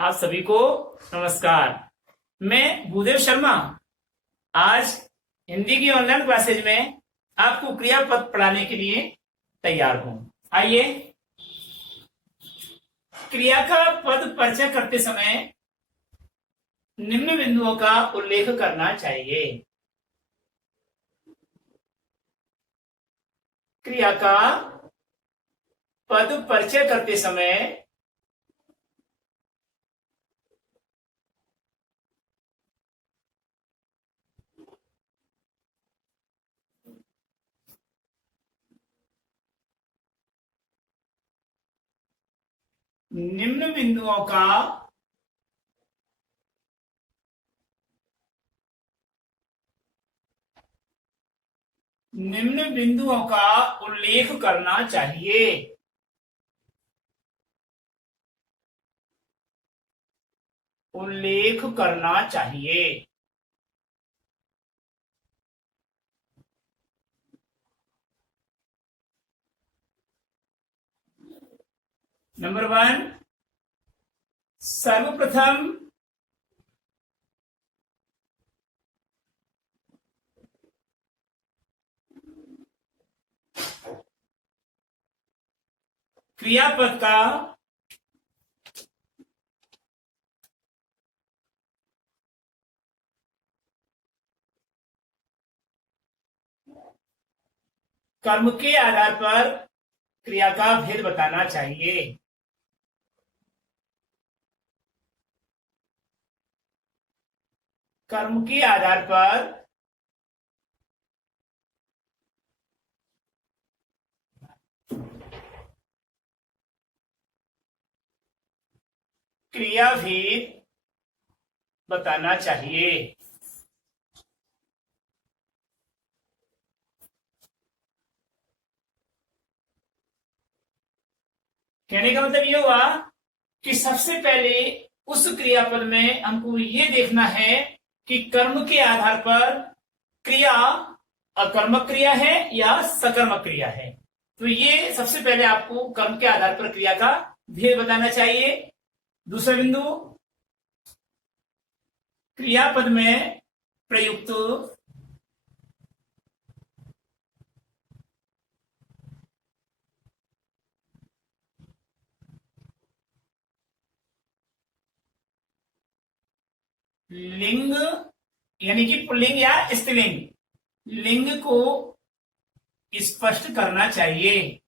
आप सभी को नमस्कार। मैं भूदेव शर्मा आज हिंदी की ऑनलाइन क्लासेज में आपको क्रियापद पढ़ाने के लिए तैयार हूं। आइए, क्रिया का पद परिचय करते समय निम्न बिंदुओं का उल्लेख करना चाहिए। क्रिया का पद परिचय करते समय निम्न बिंदुओं का उल्लेख करना चाहिए। उल्लेख करना चाहिए। नंबर 1, सर्वप्रथम क्रियापद का कर्म के आधार पर क्रिया का भेद बताना चाहिए। कर्म के आधार पर क्रिया भेद बताना चाहिए। कहने का मतलब ये हुआ कि सबसे पहले उस क्रियापद में हमको ये देखना है कि कर्म के आधार पर क्रिया अकर्मक क्रिया है या सकर्मक क्रिया है। तो ये सबसे पहले आपको कर्म के आधार पर क्रिया का भेद बताना चाहिए। दूसरा बिंदु, क्रियापद में प्रयुक्त लिंग यानी कि पुल्लिंग या स्त्रीलिंग लिंग को स्पष्ट करना चाहिए।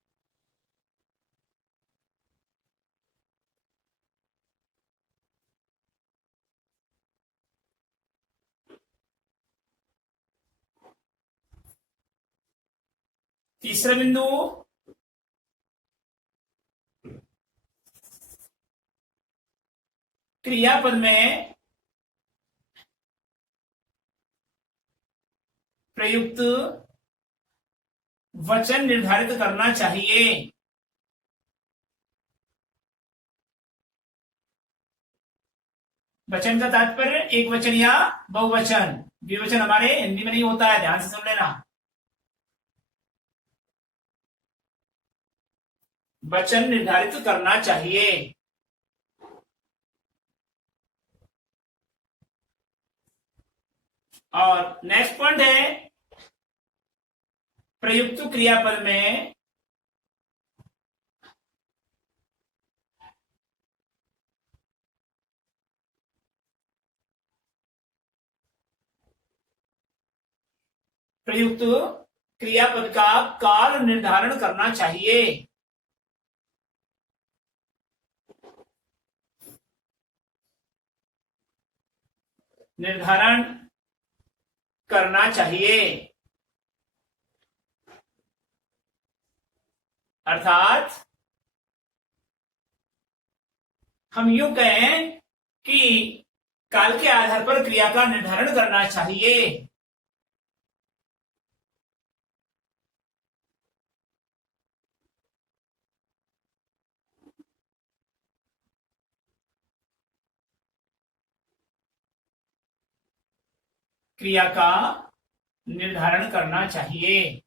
तीसरा बिंदु, क्रियापद में प्रयुक्त वचन निर्धारित करना चाहिए। वचन का तात्पर्य एक वचन या बहुवचन। द्विवचन हमारे हिंदी में नहीं होता है, ध्यान से सुन लेना। वचन निर्धारित करना चाहिए। और नेक्स्ट पॉइंट है, प्रयुक्त क्रियापद में प्रयुक्त क्रियापद का काल निर्धारण करना चाहिए। निर्धारण करना चाहिए। अर्थात हम यूं कहें कि काल के आधार पर क्रिया का निर्धारण करना चाहिए। क्रिया का निर्धारण करना चाहिए।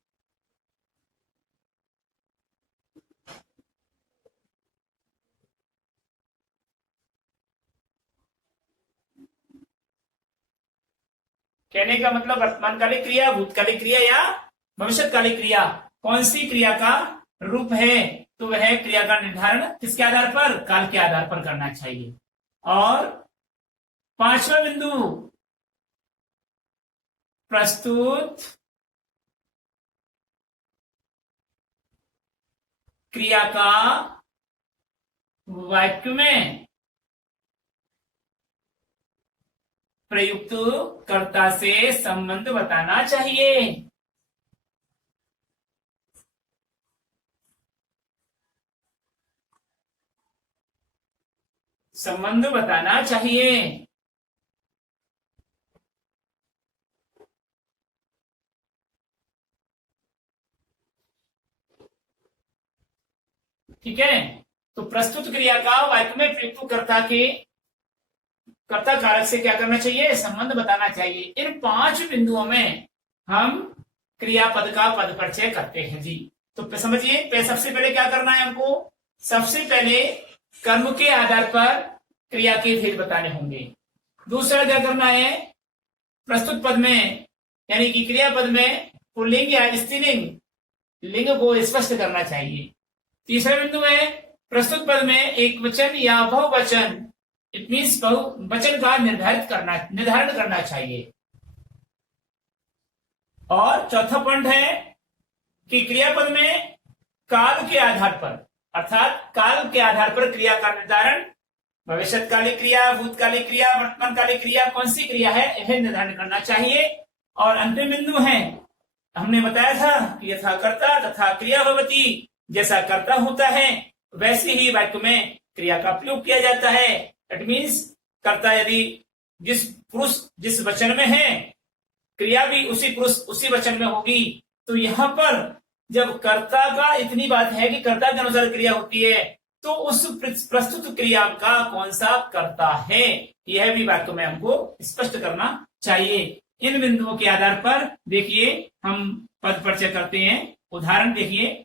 कहने का मतलब वर्तमानकालिक क्रिया, भूतकालिक क्रिया या भविष्यकालिक क्रिया, कौन सी क्रिया का रूप है, तो वह क्रिया का निर्धारण किसके आधार पर, काल के आधार पर करना चाहिए। और पांचवा बिंदु, प्रस्तुत क्रिया का वाक्य में प्रयुक्त कर्ता से संबंध बताना चाहिए। संबंध बताना चाहिए। ठीक है, तो प्रस्तुत क्रिया का वाक्य में प्रयुक्त कर्ता कारक से क्या करना चाहिए, संबंध बताना चाहिए। इन 5 बिंदुओं में हम क्रियापद का पद परिचय करते हैं जी। तो समझिए, सबसे पहले क्या करना है हमको, सबसे पहले कर्म के आधार पर क्रिया के भेद बताने होंगे। दूसरा क्या करना है, प्रस्तुत पद में यानी कि क्रियापद में पुल्लिंग या स्त्रीलिंग लिंग को स्पष्ट करना चाहिए। तीसरा बिंदु है, प्रस्तुत पद में एक वचन या बहुवचन, इट मीन्स बहुवचन का निर्धारण करना चाहिए। और चौथा पॉइंट है कि क्रियापद में काल के आधार पर, अर्थात काल के आधार पर क्रिया का निर्धारण, भविष्यकालिक क्रिया, भूतकालिक क्रिया, वर्तमानकालिक क्रिया, कौन सी क्रिया है, यह निर्धारण करना चाहिए। और अंतिम बिंदु है, हमने बताया था कि यथा कर्ता तथा क्रिया भवति, जैसा कर्ता होता है वैसे ही वाक्य में क्रिया का प्रयोग किया जाता है। इट मीन्स कर्ता यदि जिस पुरुष जिस वचन में है, क्रिया भी उसी पुरुष उसी वचन में होगी। तो यहाँ पर जब कर्ता का इतनी बात है कि कर्ता के अनुसार क्रिया होती है, तो उस प्रस्तुत क्रिया का कौन सा कर्ता है, यह भी वाक्य में हमको स्पष्ट करना चाहिए। इन बिंदुओं के आधार पर देखिए हम पद परिचय करते हैं। उदाहरण देखिए,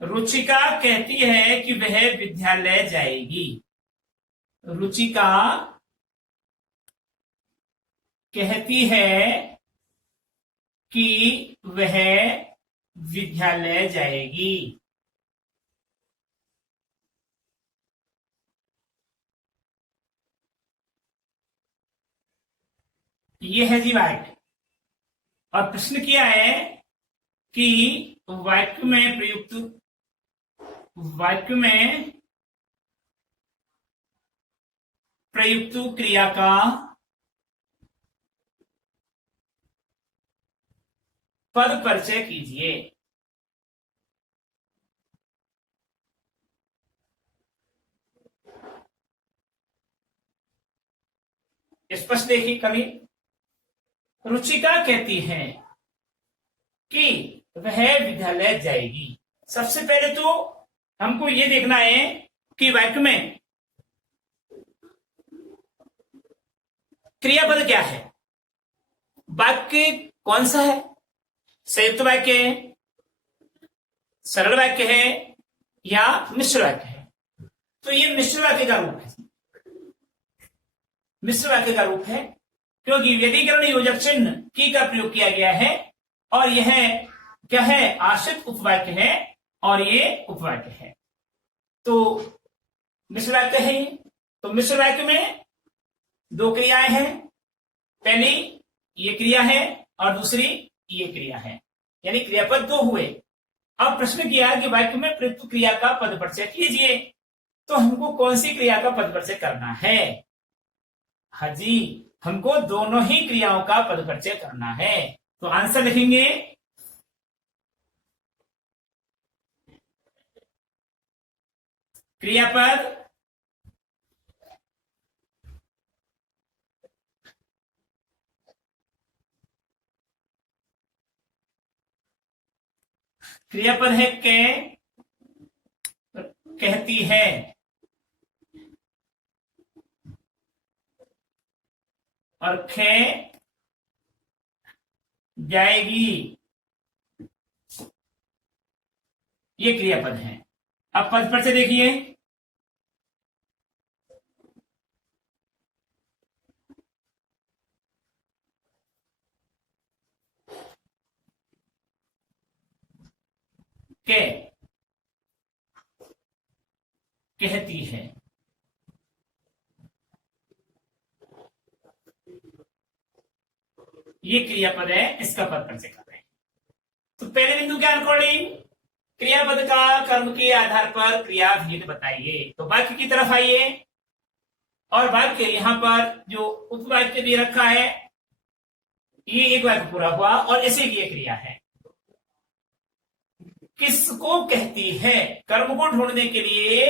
रुचिका कहती है कि वह विद्यालय जाएगी। रुचिका कहती है कि वह विद्यालय जाएगी। ये है जी वाक्य। और प्रश्न किया है कि वाक्य में प्रयुक्त क्रिया का पद परिचय कीजिए। स्पष्ट देखिए, कभी रुचिका कहती है कि वह विद्यालय जाएगी। सबसे पहले तो हमको यह देखना है कि वाक्य में क्रियापद क्या है, वाक्य कौन सा है, संयुक्त वाक्य है, सरल वाक्य है या मिश्र वाक्य है। तो ये मिश्र वाक्य का रूप है, मिश्र वाक्य का रूप है, क्योंकि व्यधिकरण योजक चिन्ह की का प्रयोग किया गया है और यह क्या है, आश्रित उपवाक्य है और ये उपवाक्य है। तो मिश्र वाक्य है ये। तो मिश्र वाक्य में 2 क्रियाएं हैं, पहली ये क्रिया है और दूसरी ये क्रिया है, यानी क्रियापद 2 हुए। अब प्रश्न किया कि वाक्य में प्रयुक्त क्रिया का पद परिचय कीजिए, तो हमको कौन सी क्रिया का पद परिचय करना है? हाँ जी, हमको दोनों ही क्रियाओं का पद परिचय करना है। तो आंसर लिखेंगे, क्रियापद है कहती है, और खे जाएगी, ये क्रियापद है। अब पद परिचय देखिए, के कहती है। ये क्रियापद है, इसका पद परिचय कर रहे हैं। तो पहले बिंदु क्या अकॉर्डिंग, क्रियापद का कर्म के आधार पर क्रियाभेद बताइए। तो वाक्य की तरफ आइए और वाक्य यहां पर जो उपवाक्य दे रखा है, ये एक वाक्य पूरा हुआ और इसे की क्रिया है। किसको कहती है, कर्म को ढूंढने के लिए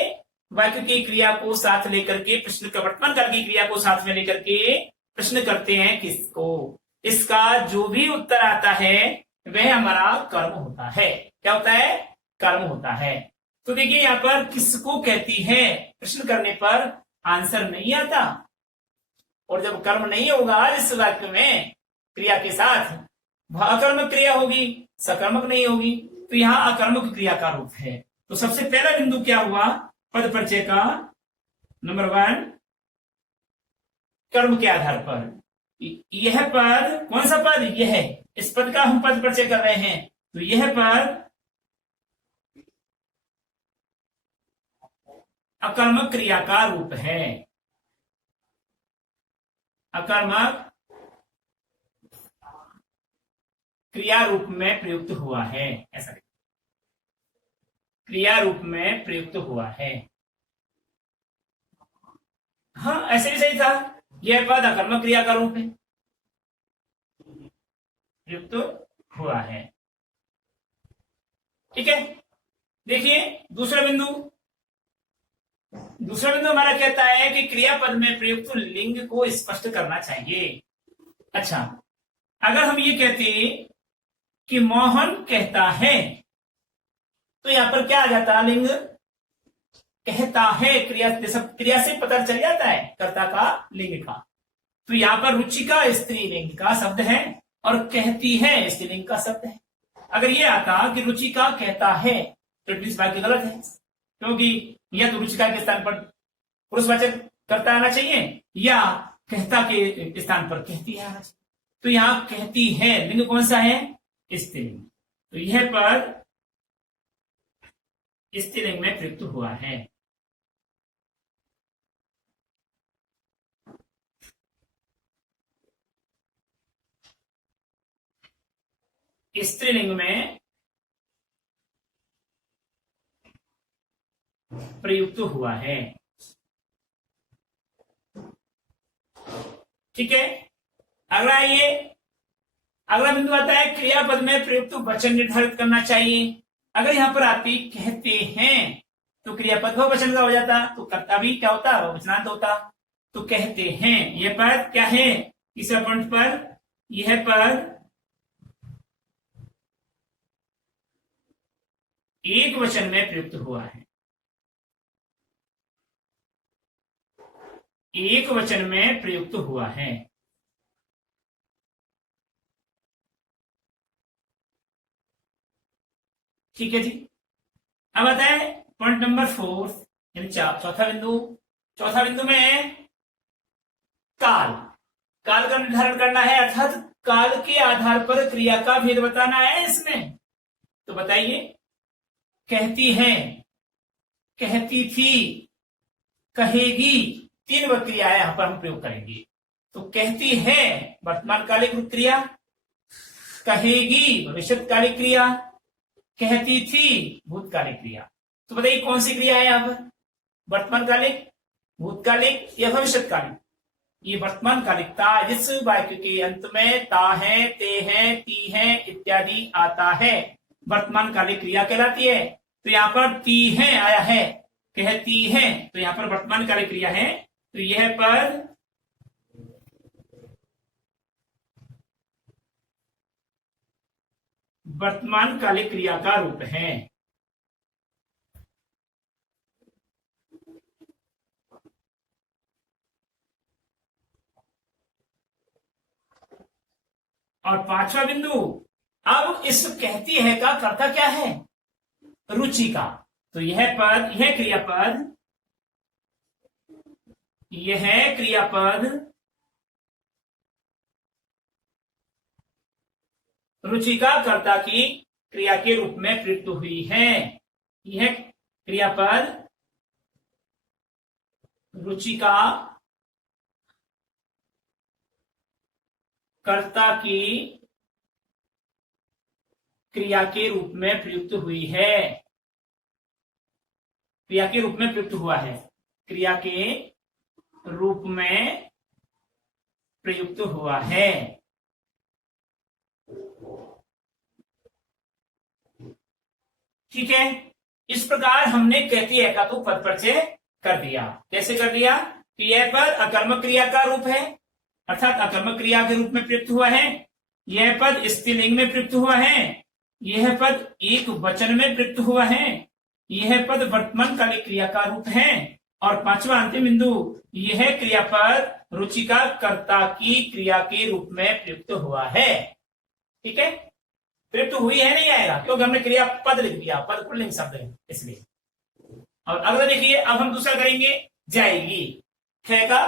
वाक्य की क्रिया को साथ लेकर के प्रश्न का वर्तमान काल की क्रिया को साथ में लेकर के प्रश्न करते हैं किसको। इसका जो भी उत्तर आता है वह हमारा कर्म होता है। क्या होता है, कर्म होता है। तो देखिए यहां पर किसको कहती है प्रश्न करने पर आंसर नहीं आता, और जब कर्म नहीं होगा इस वाक्य में क्रिया के साथ, वह अकर्मक क्रिया होगी, सकर्मक नहीं होगी। तो यहां अकर्मक क्रिया का रूप है। तो सबसे पहला बिंदु क्या हुआ पद परिचय का, नंबर 1 कर्म के आधार पर। यह पद कौन सा पद, यह, इस पद का हम पद परिचय कर रहे हैं। तो यह पद अकर्मक क्रिया का रूप है, अकर्मक क्रिया रूप में प्रयुक्त हुआ है, ऐसा क्रिया रूप में प्रयुक्त हुआ है। हाँ ऐसे भी सही था, यह पद अकर्मक क्रिया का रूप है, प्रयुक्त हुआ है। ठीक है, देखिए दूसरा बिंदु हमारा कहता है कि क्रियापद में प्रयुक्त लिंग को स्पष्ट करना चाहिए। अच्छा, अगर हम ये कहते कि मोहन कहता है, तो यहां पर क्या आ जाता, लिंग कहता है। क्रिया से पता चल जाता है कर्ता का लिंग का। तो यहां पर रुचिका स्त्रीलिंग का शब्द है और कहती है स्त्रीलिंग का शब्द है। अगर ये आता कि रुचिका कहता है तो इस वाक्य गलत है, क्योंकि या तो रुचिका के स्थान पर पुरुषवाचक कर्ता आना चाहिए या कहता के स्थान पर कहती है आना चाहिए। तो यहां कहती है लिंग कौन सा है, स्त्रीलिंग। तो यह पद स्त्रीलिंग में प्रयुक्त हुआ है। स्त्रीलिंग में प्रयुक्त हुआ है। ठीक है, अगला ये अगला बिंदु आता है क्रियापद में प्रयुक्त वचन निर्धारित करना चाहिए। अगर यहां पर आती कहते हैं तो क्रियापद वचन का हो जाता, तो कर्ता भी क्या होता, वचनांत होता। तो कहते हैं यह पद क्या है, तीसरा पॉइंट पर, यह पद एक वचन में प्रयुक्त हुआ है, एक वचन में प्रयुक्त हुआ है। ठीक है जी, अब आता है पॉइंट नंबर 4 यानी चौथा बिंदु में काल का निर्धारण करना है, अर्थात काल के आधार पर क्रिया का भेद बताना है इसमें। तो बताइए, कहती है, कहती थी, कहेगी, 3 क्रियाएं यहां पर हम प्रयोग करेंगे। तो कहती है वर्तमान कालिक क्रिया, कहेगी भविष्यकालिक क्रिया, कहती थी भूतकालिक क्रिया। तो बताइए कौन सी क्रिया है यहां पर, वर्तमान कालिक, भूतकालिक या भविष्यकालिक। ये वर्तमान कालिकता, जिस वाक्य के अंत में ता है, ते है, ती है इत्यादि आता है, वर्तमान कालिक क्रिया कहलाती है। तो यहां पर ती है आया है, कहती है, तो यहां पर वर्तमान कालिक क्रिया है। तो यह पर वर्तमान कालिक क्रिया का रूप है। और 5वां बिंदु, अब इस कहती है का कर्ता क्या है, रुचि का। तो यह क्रियापद रुचि का कर्ता की क्रिया के रूप में प्रयुक्त हुई है। यह क्रियापद रुचिका कर्ता की क्रिया के रूप में प्रयुक्त हुई है। क्रिया के रूप में प्रयुक्त हुआ है, क्रिया के रूप में प्रयुक्त हुआ है। ठीक है, इस प्रकार हमने कहती है का तो पद परिचय कर दिया। कैसे कर दिया कि यह पद अकर्मक क्रिया का रूप है, अर्थात अकर्मक क्रिया के रूप में प्रयुक्त हुआ है। यह पद स्त्रीलिंग में प्रयुक्त हुआ है। यह पद एक वचन में प्रयुक्त हुआ है। यह पद वर्तमान कालिक क्रिया का रूप है। और पांचवा अंतिम बिंदु, यह क्रियापद रुचिका कर्ता की क्रिया के रूप में प्रयुक्त हुआ है। ठीक है, प्रयुक्त हुई है नहीं आएगा क्योंकि हमने क्रियापद लिख दिया, पद पुल्लिंग शब्द है इसलिए। और अगला देखिए, अब हम दूसरा करेंगे जाएगी, खेगा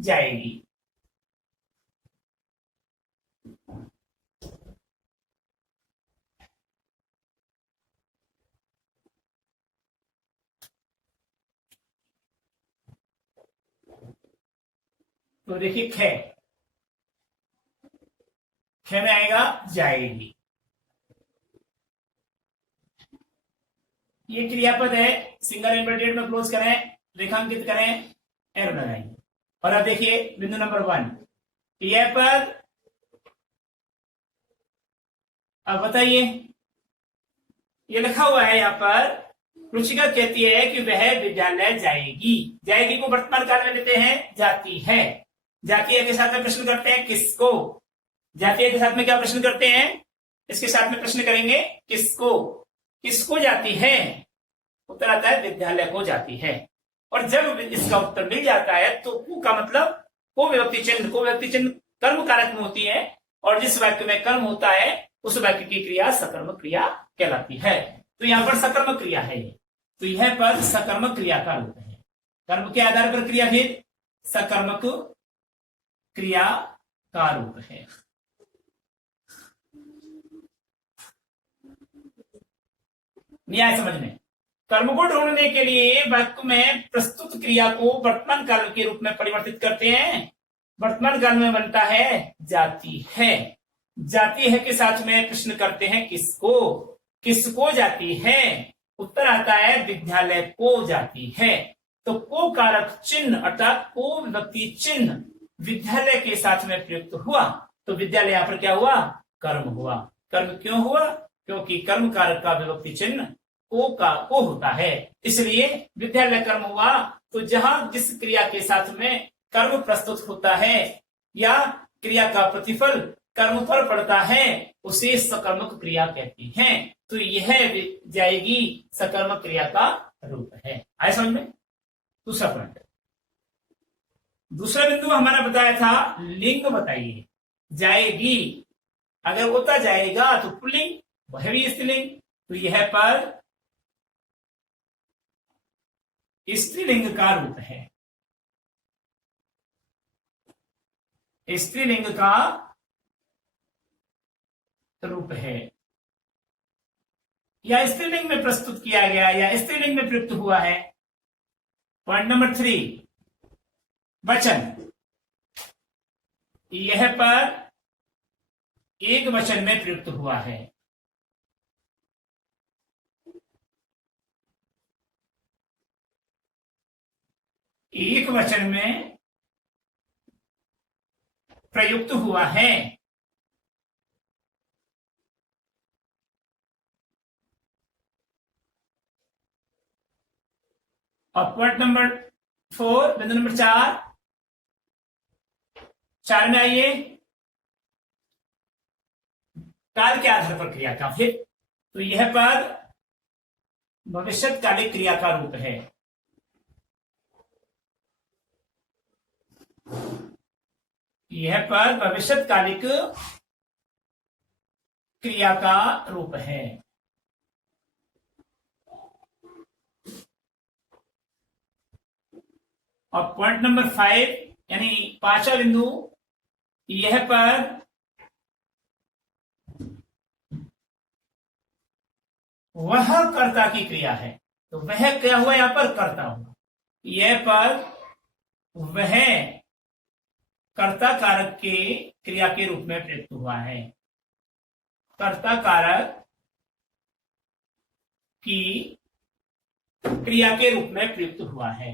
जाएगी। तो देखिए खे में आएगा जाएगी। ये क्रियापद है, सिंगल इन्वर्टेड में क्लोज करें, रेखांकित करें, एरो लगाएंगे। और अब देखिए बिंदु नंबर 1, यह पद, अब बताइए, ये लिखा हुआ है यहाँ पर, रुचिका कहती है कि वह विद्यालय जाएगी। जाएगी को वर्तमान काल में लेते हैं जाती है। जातीय के साथ में प्रश्न करते हैं किसको। जातीय के साथ में क्या प्रश्न करते हैं, इसके साथ में प्रश्न करेंगे किसको। किसको जाती है, उत्तर आता है विद्यालय को जाती है। और जब इसका उत्तर मिल जाता है तो को का मतलब को विभक्ति चिन्ह कर्म कारक में होती है। और जिस वाक्य में कर्म होता है उस वाक्य की क्रिया सकर्मक क्रिया कहलाती है। तो यहाँ पर सकर्मक क्रिया है, तो यह पद सकर्मक क्रिया का रूप है। कर्म के आधार पर क्रिया भेद सकर्मक क्रिया का रूप है। न्याय समझ में, कर्म को ढूंढने के लिए वाक्य में प्रस्तुत क्रिया को वर्तमान काल के रूप में परिवर्तित करते हैं। वर्तमान काल में बनता है जाती है। जाती है के साथ में प्रश्न करते हैं किसको। किसको जाती है, उत्तर आता है विद्यालय को जाती है। तो को कारक चिन्ह अर्थात को विभक्ति चिन्ह विद्यालय के साथ में प्रयुक्त हुआ, तो विद्यालय यहां पर क्या हुआ, कर्म हुआ। कर्म क्यों हुआ, क्योंकि कर्म कारक का विभक्ति चिन्ह को होता है, इसलिए विद्यालय कर्म हुआ। तो जहां जिस क्रिया के साथ में कर्म प्रस्तुत होता है या क्रिया का प्रतिफल कर्म पर पड़ता है उसे सकर्मक क्रिया कहती हैं। तो यह जाएगी सकर्मक क्रिया का रूप है। आए समझ में। दूसरा पॉइंट, दूसरा बिंदु हमारा बताया था लिंग बताइए। जाएगी अगर होता जाएगा तो पुल्लिंग, वह भी स्त्रीलिंग। तो यह पर स्त्रीलिंग का रूप है। स्त्रीलिंग का रूप है या स्त्रीलिंग में प्रस्तुत किया गया या स्त्रीलिंग में प्रयुक्त हुआ है। पॉइंट नंबर 3, वचन। यह पर एक वचन में प्रयुक्त हुआ है। एक वचन में प्रयुक्त हुआ है। और पॉइंट नंबर 4, बिंदु नंबर 4 में आइए, काल के आधार पर क्रिया का फिर। तो यह पद भविष्यकालिक क्रिया का रूप है। यह पद भविष्यकालिक क्रिया का रूप है। और पॉइंट नंबर 5 यानी 5वां बिंदु, यह पर वह कर्ता की क्रिया है। तो वह क्या हुआ यहां पर? कर्ता हुआ। यह पद वह कर्ता कारक के क्रिया के रूप में प्रयुक्त हुआ है। कर्ता कारक की क्रिया के रूप में प्रयुक्त हुआ है।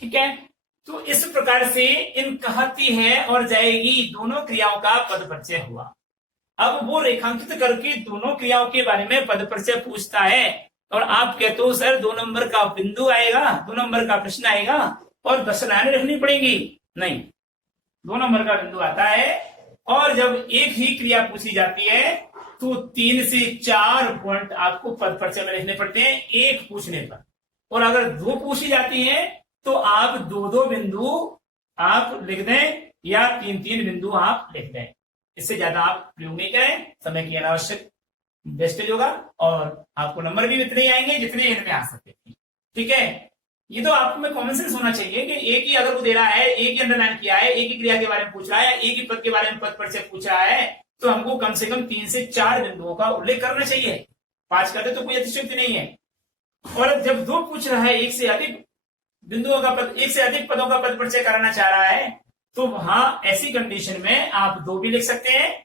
ठीक है, तो इस प्रकार से इन कहती है और जाएगी दोनों क्रियाओं का पद परिचय हुआ। अब वो रेखांकित करके दोनों क्रियाओं के बारे में पद परिचय पूछता है और आप कहते हो सर 2 नंबर का बिंदु आएगा, 2 नंबर का प्रश्न आएगा और 10 लाइनें लिखनी पड़ेंगी। नहीं, 2 नंबर का बिंदु आता है और जब एक ही क्रिया पूछी जाती है तो 3 से 4 पॉइंट आपको पद परिचय में लिखने पड़ते हैं एक पूछने पर। और अगर 2 पूछी जाती है तो आप 2-2 बिंदु आप लिख दें या 3-3 बिंदु आप लिख दें। इससे ज्यादा आप प्रयोग नहीं करें, समय की अनावश्यक वेस्टेज होगा और आपको नंबर भी इतने ही आएंगे जितने इनमें आ सकते थे। ठीक है, ये तो आप में कॉमन सेंस होना चाहिए कि एक ही अगर वो दे रहा है, एक ही अंडरलाइन किया है, एक ही क्रिया के बारे में पूछ रहा है, एक ही पद के बारे में पद परिचय पूछ रहा है, तो हमको कम से कम 3 से 4 बिंदुओं का उल्लेख करना चाहिए। 5 करते तो कोई अतिशयोक्ति नहीं है। और जब 2 पूछ रहा है, एक से अधिक बिंदुओं का पद, एक से अधिक पदों का पद परिचय कराना चाह रहा है, तो वहां ऐसी कंडीशन में आप 2 भी लिख सकते हैं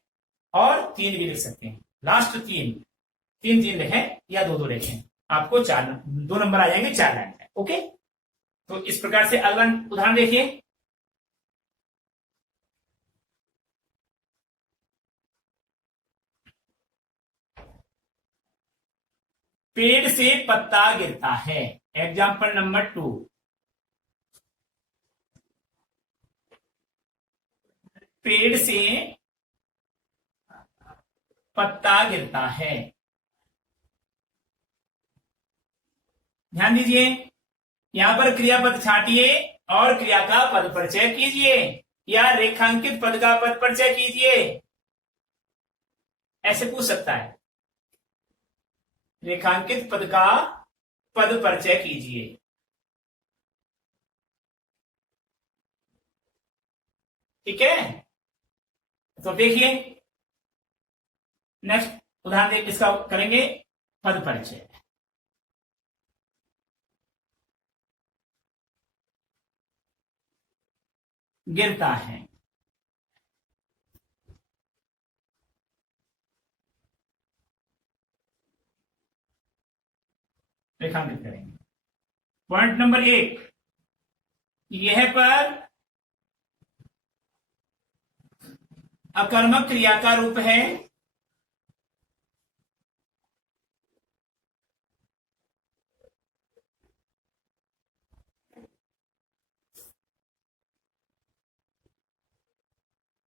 और 3 भी लिख सकते हैं। लास्ट 3 लिखें या 2 लिखें, आपको 2 नंबर आ जाएंगे 4 लाइन में। ओके, तो इस प्रकार से अगला उदाहरण देखिए। पेड़ से पत्ता गिरता है। Example number 2। पेड़ से पत्ता गिरता है। ध्यान दीजिए, यहां पर क्रियापद छाटिए और क्रिया का पद परिचय कीजिए या रेखांकित पद का पद परिचय कीजिए, ऐसे पूछ सकता है। रेखांकित पद का पद परिचय कीजिए। ठीक है, तो देखिए नेक्स्ट उदाहरण देख, इसका करेंगे पद परिचय। गिरता है। रेखांकित करेंगे। पॉइंट नंबर 1, यह पर अकर्मक क्रिया का रूप है।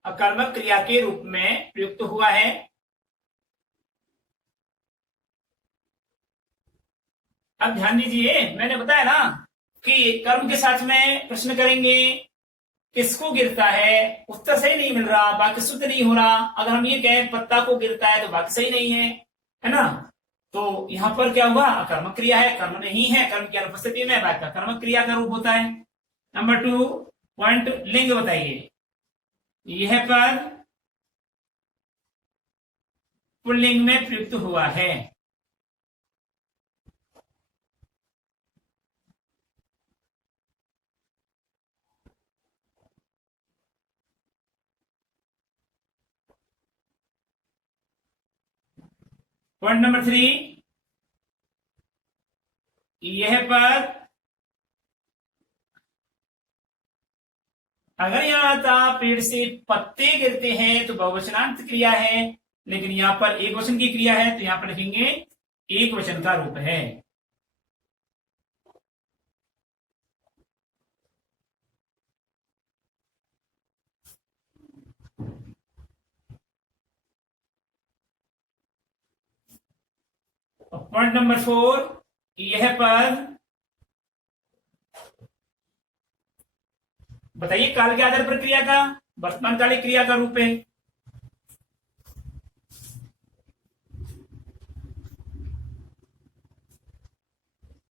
अकर्मक क्रिया के रूप में प्रयुक्त हुआ है। अब ध्यान दीजिए, मैंने बताया ना कि कर्म के साथ में प्रश्न करेंगे, किसको गिरता है, उत्तर सही नहीं मिल रहा, वाक्य शुद्ध नहीं हो रहा। अगर हम ये कहें पत्ता को गिरता है तो वाक्य सही नहीं है ना। तो यहां पर क्या हुआ, अकर्मक क्रिया है, कर्म नहीं है, कर्म की अनुपस्थिति में वाक्य कर्मक क्रिया का रूप होता है। नंबर 2 पॉइंट, लिंग बताइए। यह पद पुल्लिंग में प्रयुक्त हुआ है। पॉइंट नंबर 3, यह पद अगर यहां था पेड़ से पत्ते गिरते हैं तो बहुवचनांत क्रिया है, लेकिन यहां पर एक वचन की क्रिया है तो यहां पर लिखेंगे एक वचन का रूप है। पॉइंट नंबर 4, यह पद बताइए काल के आधार पर क्रिया का वर्तमान कालिक क्रिया का रूप है।